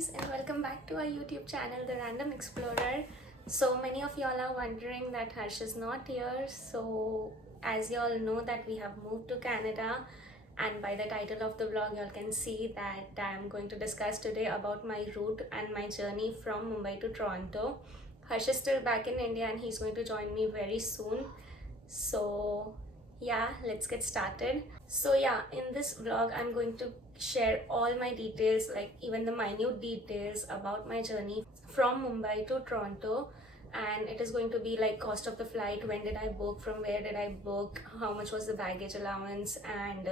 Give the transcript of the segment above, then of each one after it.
guys, and welcome back to our YouTube channel, The Random Explorer. So many of y'all are wondering that Harsh is not here. So as y'all know that we have moved to Canada, and by the title of the vlog y'all can see that I'm going to discuss today about my route and my journey from Mumbai to Toronto. Harsh is still back in India and he's going to join me very soon. So yeah, let's get started. So yeah, in this vlog I'm going to share all my details, like even the minute details about my journey from Mumbai to Toronto. And it is going to be like cost of the flight, when did I book, from where did I book, how much was the baggage allowance, and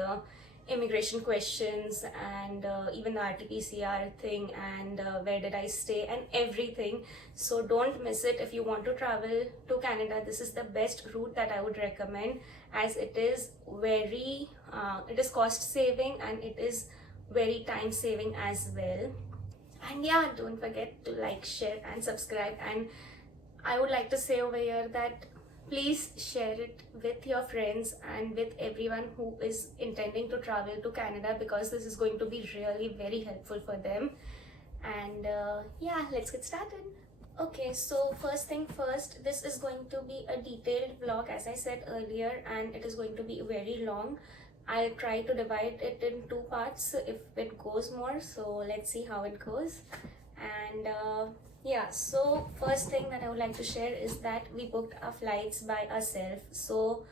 immigration questions, and even the RT-PCR thing, and where did I stay, and everything. So don't miss it. If you want to travel to Canada, this is the best route that I would recommend, as it is very it is cost saving and it is very time saving as well. And yeah, don't forget to like, share and subscribe. And I would like to say over here that please share it with your friends and with everyone who is intending to travel to Canada, because this is going to be really very helpful for them. And yeah, let's get started. Okay, so first thing first, this is going to be a detailed vlog as I said earlier, and it is going to be very long. I'll try to divide it in two parts if it goes more, so let's see how it goes. And yeah, so first thing that I would like to share is that we booked our flights by ourselves. So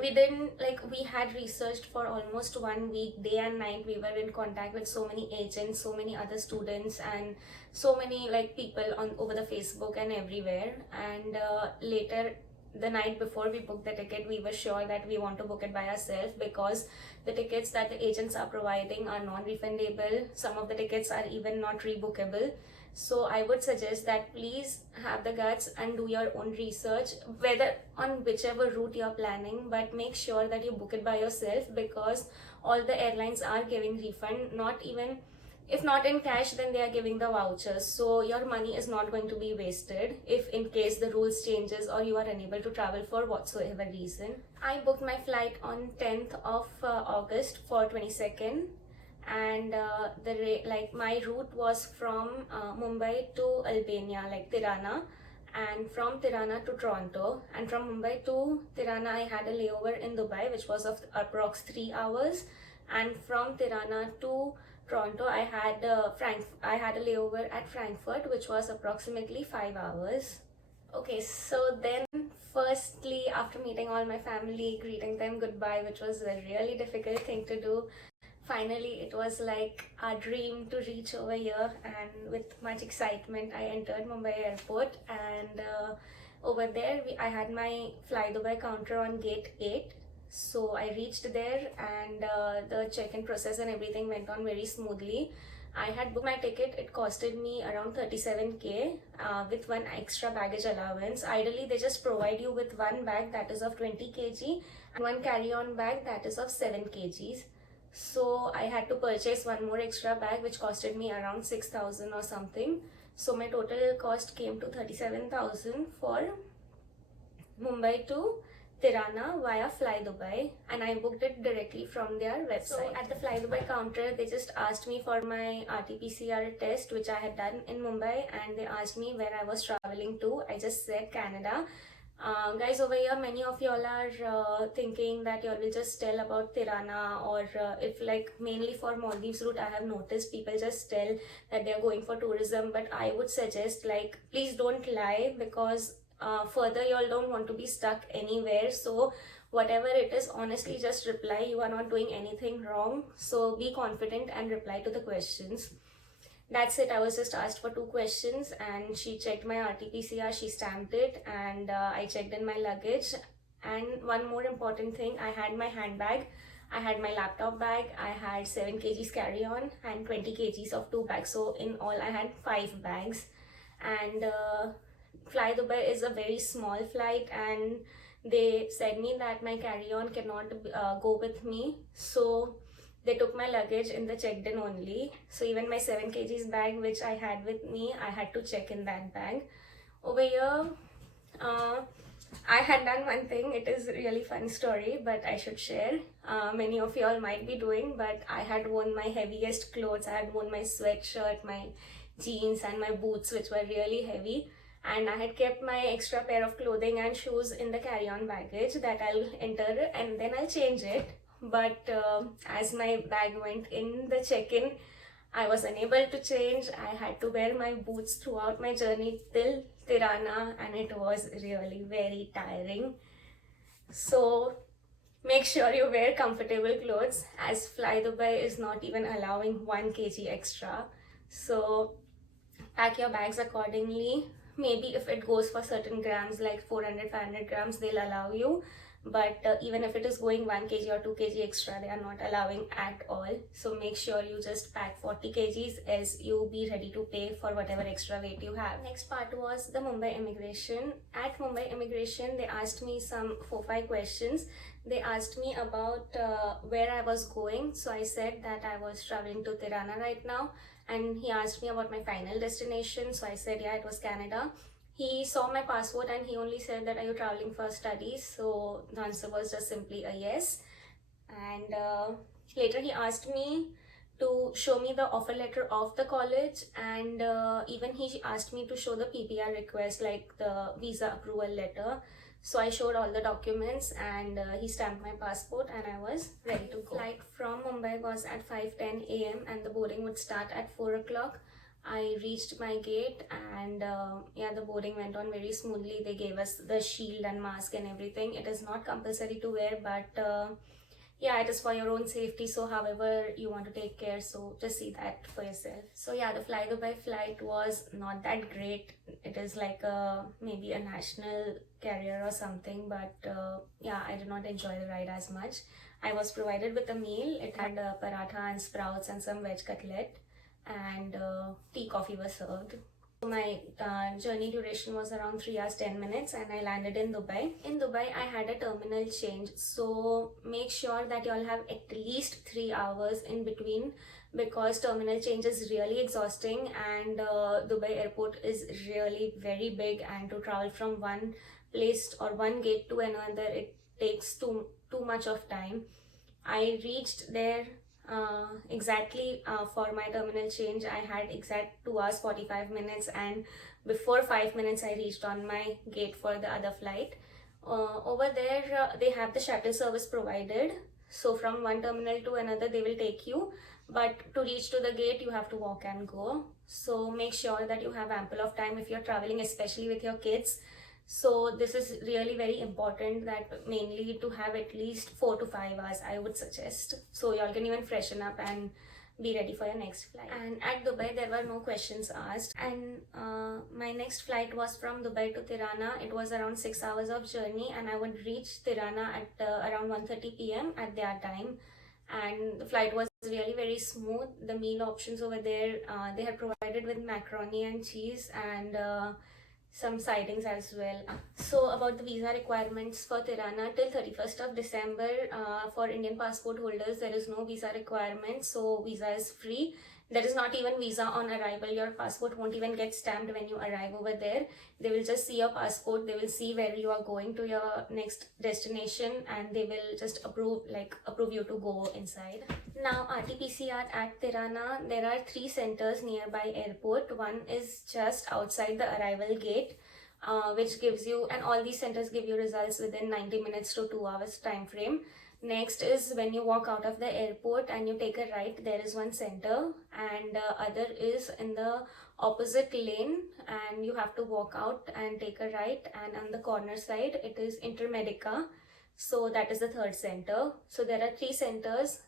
we didn't, like, we had researched for almost 1 week, day and night. We were in contact with so many agents, so many other students, and so many like people on over the Facebook and everywhere. And later, the night before we booked the ticket, we were sure that we want to book it by ourselves, because the tickets that the agents are providing are non-refundable. Some of the tickets are even not rebookable. So I would suggest that please have the guts and do your own research, whether on whichever route you're planning, but make sure that you book it by yourself, because all the airlines are giving refund, not even, if not in cash, then they are giving the vouchers. So your money is not going to be wasted if in case the rules changes or you are unable to travel for whatsoever reason. I booked my flight on 10th of August for 22nd. And my route was from Mumbai to Albania, like Tirana, and from Tirana to Toronto. And from Mumbai to Tirana I had a layover in Dubai, which was of approx 3 hours. And from Tirana to Toronto I had a layover at Frankfurt, which was approximately 5 hours. Okay, so then firstly, after meeting all my family, greeting them goodbye, which was a really difficult thing to do, finally it was like a dream to reach over here. And with much excitement I entered Mumbai airport, and over there I had my Fly Dubai counter on gate 8. So I reached there, and the check-in process and everything went on very smoothly. I had booked my ticket. It costed me around 37k with one extra baggage allowance. Ideally, they just provide you with one bag that is of 20 kg and one carry-on bag that is of 7 kgs. So I had to purchase one more extra bag, which costed me around 6,000 or something. So my total cost came to 37,000 for Mumbai to Tirana via Fly Dubai, and I booked it directly from their website. So at the Fly Dubai counter, they just asked me for my RT-PCR test, which I had done in Mumbai, and they asked me where I was traveling to. I just said Canada. Guys, over here many of y'all are thinking that y'all will just tell about Tirana, or if like mainly for Maldives route, I have noticed people just tell that they are going for tourism. But I would suggest, like, please don't lie, because further y'all don't want to be stuck anywhere. So whatever it is, honestly just reply. You are not doing anything wrong, so be confident and reply to the questions. That's it. I was just asked for 2 questions, and she checked my RT-PCR, she stamped it, and I checked in my luggage. And one more important thing, I had my handbag, I had my laptop bag, I had 7 kgs carry-on and 20 kgs of 2 bags. So in all I had 5 bags. And Fly Dubai is a very small flight, and they said me that my carry-on cannot go with me. So they took my luggage in the checked in only. So even my 7 kgs bag which I had with me, I had to check in that bag. Over here, I had done one thing. It is a really fun story, but I should share. Many of y'all might be doing, but I had worn my heaviest clothes. I had worn my sweatshirt, my jeans, and my boots, which were really heavy. And I had kept my extra pair of clothing and shoes in the carry-on baggage that I'll enter and then I'll change it. But as my bag went in the check-in, I was unable to change. I had to wear my boots throughout my journey till Tirana, and it was really very tiring. So make sure you wear comfortable clothes, as Fly Dubai is not even allowing 1 kg extra. So pack your bags accordingly. Maybe if it goes for certain grams like 400 500 grams, they'll allow you, but even if it is going 1 kg or 2 kg extra, they are not allowing at all. So make sure you just pack 40 kgs as you be ready to pay for whatever extra weight you have. Next part was the Mumbai immigration. At Mumbai immigration, they asked me some 4-5 questions. They asked me about where I was going, so I said that I was traveling to Tirana right now, and he asked me about my final destination, so I said yeah, it was Canada. He saw my passport and he only said that, are you traveling for studies? So the answer was just simply a yes. And later he asked me to show me the offer letter of the college, and even he asked me to show the PPR request, like the visa approval letter. So I showed all the documents, and he stamped my passport, and I was ready to go. Flight from Mumbai was at 5:10 a.m. and the boarding would start at 4 o'clock. I reached my gate, and yeah, the boarding went on very smoothly. They gave us the shield and mask and everything. It is not compulsory to wear, but yeah, it is for your own safety. So however you want to take care, so just see that for yourself. So yeah, the Fly Dubai flight was not that great. It is like maybe a national carrier or something, but yeah, I did not enjoy the ride as much. I was provided with a meal. It had paratha and sprouts and some veg cutlet, and tea coffee was served. My journey duration was around 3 hours 10 minutes, and I landed in Dubai. In Dubai, I had a terminal change, so make sure that you all have at least 3 hours in between, because terminal change is really exhausting, and Dubai airport is really very big, and to travel from one place or one gate to another, it takes too much of time. I reached there exactly for my terminal change. I had exact 2 hours 45 minutes, and before 5 minutes I reached on my gate for the other flight. Over there they have the shuttle service provided, so from one terminal to another they will take you, but to reach to the gate you have to walk and go. So make sure that you have ample of time if you're traveling, especially with your kids. So this is really very important, that mainly to have at least 4 to 5 hours I would suggest, so y'all can even freshen up and be ready for your next flight. And at Dubai there were no questions asked, and my next flight was from Dubai to Tirana. It was around 6 hours of journey, and I would reach Tirana at around 1:30 p.m. at their time. And the flight was really very smooth. The meal options over there, they had provided with macaroni and cheese, and some sightings as well. So about the visa requirements for Tirana, till 31st of December, for Indian passport holders there is no visa requirement, so visa is free. There is not even visa on arrival. Your passport won't even get stamped when you arrive over there. They will just see your passport, they will see where you are going to your next destination, and they will just approve you to go inside. Now RT-PCR at Tirana, there are 3 centers nearby airport. One is just outside the arrival gate, which gives you, and all these centers give you results within 90 minutes to 2 hours time frame. Next is when you walk out of the airport and you take a right, there is one center, and other is in the opposite lane, and you have to walk out and take a right, and on the corner side it is Intermedica. So that is the third center. So there are 3 centers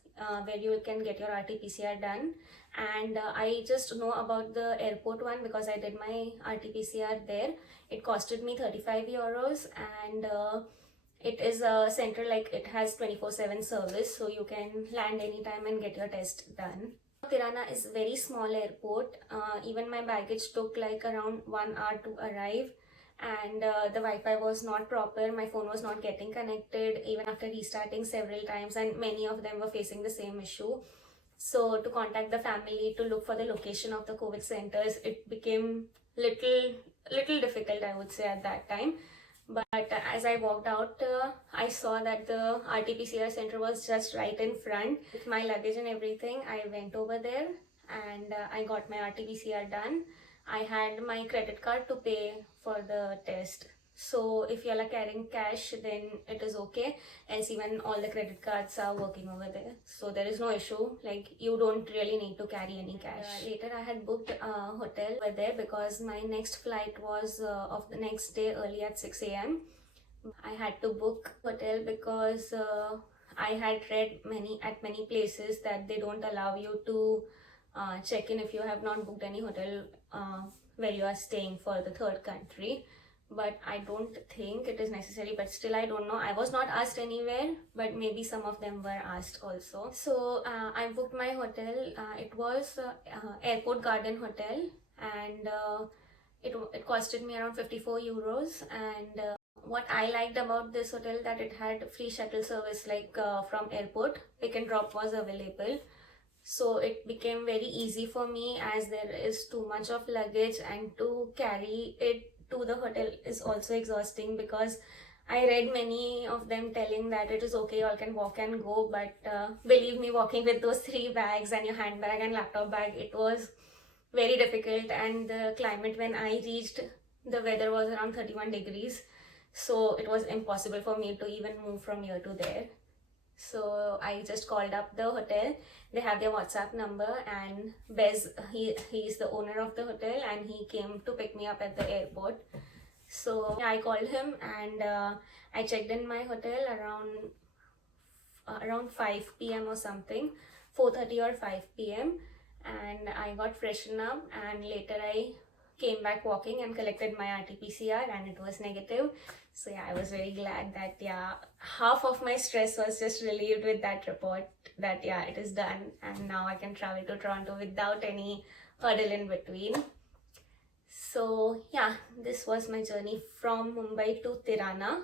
where you can get your RT-PCR done, and I just know about the airport one because I did my RT-PCR there. It costed me 35 euros, and it is a center, like it has 24/7 service, so you can land anytime and get your test done. Tirana is a very small airport. Even my baggage took like around 1 hour to arrive, and the Wi-Fi was not proper. My phone was not getting connected even after restarting several times, and many of them were facing the same issue. So to contact the family to look for the location of the COVID centers, it became little difficult, I would say, at that time. But as I walked out, I saw that the RT-PCR center was just right in front. With my luggage and everything, I went over there and I got my RT-PCR done. I had my credit card to pay for the test. So if you are carrying cash, then it is okay. Else even all the credit cards are working over there. So there is no issue. Like, you don't really need to carry any cash. Later I had booked a hotel over there because my next flight was of the next day early at 6 a.m. I had to book hotel because I had read many places that they don't allow you to check in if you have not booked any hotel where you are staying for the third country. But I don't think it is necessary, but still I don't know. I was not asked anywhere, but maybe some of them were asked also. So I booked my hotel. It was Airport Garden Hotel, and it costed me around 54 euros. And what I liked about this hotel, that it had free shuttle service, like from airport pick and drop was available. So it became very easy for me, as there is too much of luggage and to carry it to the hotel is also exhausting, because I read many of them telling that it is okay, you all can walk and go, but believe me, walking with those 3 bags and your handbag and laptop bag, it was very difficult. And the climate, when I reached, the weather was around 31 degrees, so it was impossible for me to even move from here to there. So I just called up the hotel. They have their WhatsApp number, and Bez, he's the owner of the hotel, and he came to pick me up at the airport. So I called him, and I checked in my hotel around 5 p.m. or something, 4:30 or 5 p.m. And I got freshened up, and later I came back walking and collected my RT-PCR, and it was negative. So yeah, I was very glad that, yeah, half of my stress was just relieved with that report, that yeah, it is done, and now I can travel to Toronto without any hurdle in between. So yeah, this was my journey from Mumbai to Tirana.